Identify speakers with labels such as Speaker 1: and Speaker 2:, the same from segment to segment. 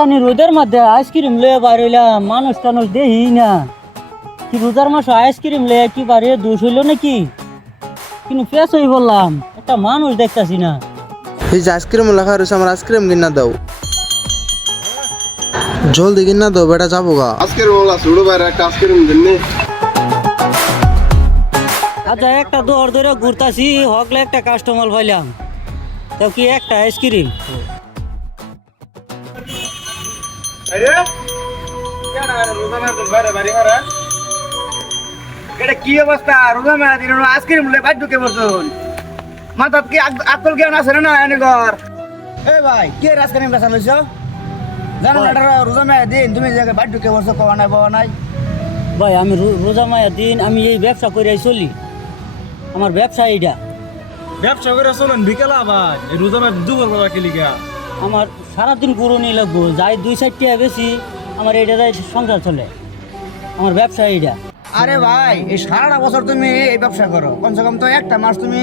Speaker 1: এতানি রোদের মধ্যে আইসক্রিম লয়ে বাড়িলাম মানুষ টানুষ দেহি না। কি রোজার মাসে আইসক্রিম লয়ে কি বাড়ি দোষ হইল নাকি? কিন্তু পেঁচ হয়ে বললাম একটা মানুষ দেখতাছি না।
Speaker 2: এই যে আইসক্রিম লেখা রয়েছে আমার আইসক্রিম কিনা দাও। জলদি কিনা দাও বেটা যাব গা।
Speaker 3: আজকের বলা ছোট ভাইরা একটা আইসক্রিম দিননি
Speaker 1: আচ্ছা একটা দৌড় ধরে ঘুরতাছি হকলে একটা কাস্টমার পাইলাম। তো কি একটা আইসক্রিম
Speaker 4: এটা কি অবস্থা? রোজা মেলা দিন আইসক্রিম লে ভাই ঢুকে বসুন মাথাত কি আক- আকল জ্ঞান আছে না এনে ঘর? এ ভাই কে আইসক্রিম বেচা লইছ? জানো এটা রোজা মেলা দিন তুমি যে ভাই ঢুকে কওয়া নাই বাবা নাই।
Speaker 1: ভাই আমি রোজা মায়ের দিন আমি এই ব্যবসা করে চলি। আমার ব্যবসা এইটা
Speaker 5: ব্যবসা করে চলেন বিকেল আবার। এই রোজা মাস দুপুর বেলা
Speaker 1: আমার সারাদিন গুরুনি লাগবো যাই দুই সাইড টাকা বেশি আমার এইটা যাই সংসার চলে। আমার ব্যবসা এইটা।
Speaker 4: আরে ভাই এই সারাটা বছর তুমি এই ব্যবসা করো। কমসে কম তো একটা মাস তুমি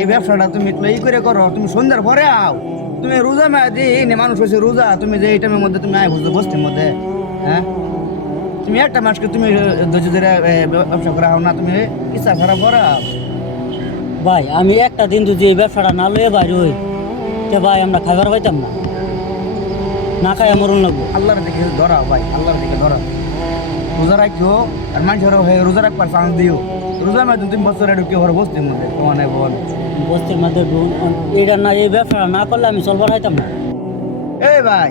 Speaker 4: এই ব্যবসাটা তুমি ই করে করো। তুমি সন্ধ্যার পরে আও। তুমি রোজা মেলা দিন এ মানুষ হয়েছে রোজা। তুমি যে এই টাইমের মধ্যে তুমি আয় বুঝতে বস্তির মধ্যে হ্যাঁ? তুমি একটা মাসকে তুমি ধৈর্য ধরে ব্যবসা করা হও না তুমি ইচ্ছা খারাপ করা
Speaker 1: ভাই আমি একটা দিন যদি এই ব্যবসাটা না লয়ে বাইরে হই তে ভাই আমরা খাবার পাইতাম না। না খাই মরণ লাগবো।
Speaker 4: আল্লাহর দিকে ধরাও ভাই আল্লাহর দিকে ধরাও রোজা রাখিও আর মানুষের হয়ে রোজা রাখবার চান্স দিও। রোজা মাধ্যমে তুমি বছরে ঢুকে ঘরে বস্তির মধ্যে তোমার নাই বল।
Speaker 1: বস্তির মধ্যে এইটা না এই ব্যবসাটা না করলে আমি চলবার পাইতাম না।
Speaker 4: এই ভাই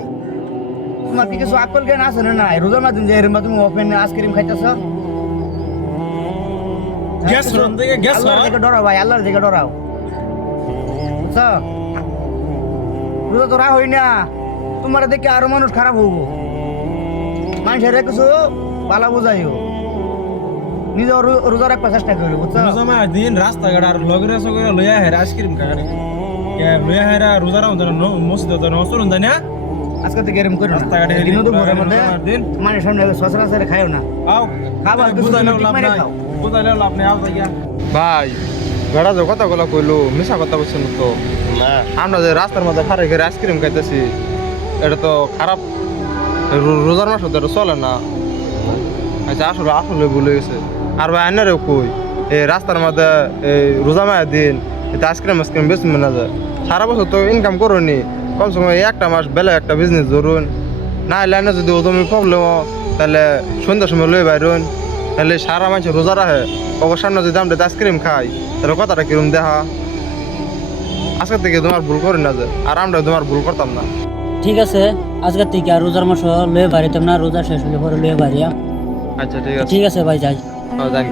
Speaker 4: তোমার কি কিছু আকল জ্ঞান আছে না নাই? রোজার মাধ্যমে যে এরম তুমি ওপেন আইসক্রিম খাইতেছ?
Speaker 5: গ্যাস রন থেকে গ্যাস
Speaker 4: আল্লাহর দিকে ডরাও ভাই আল্লাহর দিকে ডরাও বুঝছ? রোজা তো হই না। তোমার দেখে আরও মানুষ খারাপ হব মানুষের কিছু ভালো বুঝাইও। নিজে রোজা রাখবার চেষ্টা করি বুঝছ?
Speaker 5: মাস দিন রাস্তাঘাট আর লগরে সগরে লইয়া হেরা আইসক্রিম খাগারে কে লইয়া হেরা রোজা রাও দেন মসজিদ দেন চলুন তাই না?
Speaker 4: আজকে থেকে এরকম করো
Speaker 5: রাস্তাঘাটে হেরি,
Speaker 4: দিনও দুপুরের মধ্যে
Speaker 5: দিন।
Speaker 4: মানুষের সামনে সচরাচর খাইও না।
Speaker 5: আও
Speaker 4: খাবার কিছু
Speaker 5: বুঝাইলে
Speaker 4: ঠিক
Speaker 5: লাভ নাই।
Speaker 4: খাও।
Speaker 5: বুঝাইলে লাভ নাই। আও
Speaker 2: ভাই বেটা যে কথাগুলো কইলো মিশা কথা বলছেন তো?
Speaker 3: না।
Speaker 2: আমরা যে রাস্তার মধ্যে খারে খেয়ে আইসক্রিম খাইতেছি এটা তো খারাপ। রোজার মাস তো এটা চলে না। আচ্ছা আসলে আসলে ভুলে গেছে। আর ভাই আনারেও কই এই রাস্তার মধ্যে এই রোজা মায়ের দিন এটা আইসক্রিম আইসক্রিম বেশি না যায়। সারা বছর তো ইনকাম করুনি। কমসে কম এই একটা মাস বেলা একটা বিজনেস ধরুন। না লাইনে যদি ওদমি প্রবলেম তাহলে সন্ধ্যার সময় লই বাইরুন। তাহলে সারা মানুষ রোজা রাখে। অবসান্ন যদি আমরা আইসক্রিম খাই তাহলে কথাটা কিরম দেখা আজকে থেকে তোমার ভুল করি না যে আর আমরা তোমার ভুল করতাম না।
Speaker 1: ঠিক আছে আজকের থেকে আর রোজার মাস লয়ে বাড়িতাম না রোজা শেষ হলে পরে লয়ে বাড়িয়া
Speaker 2: আচ্ছা ঠিক আছে।
Speaker 1: ঠিক আছে ভাই যাই।
Speaker 2: জানি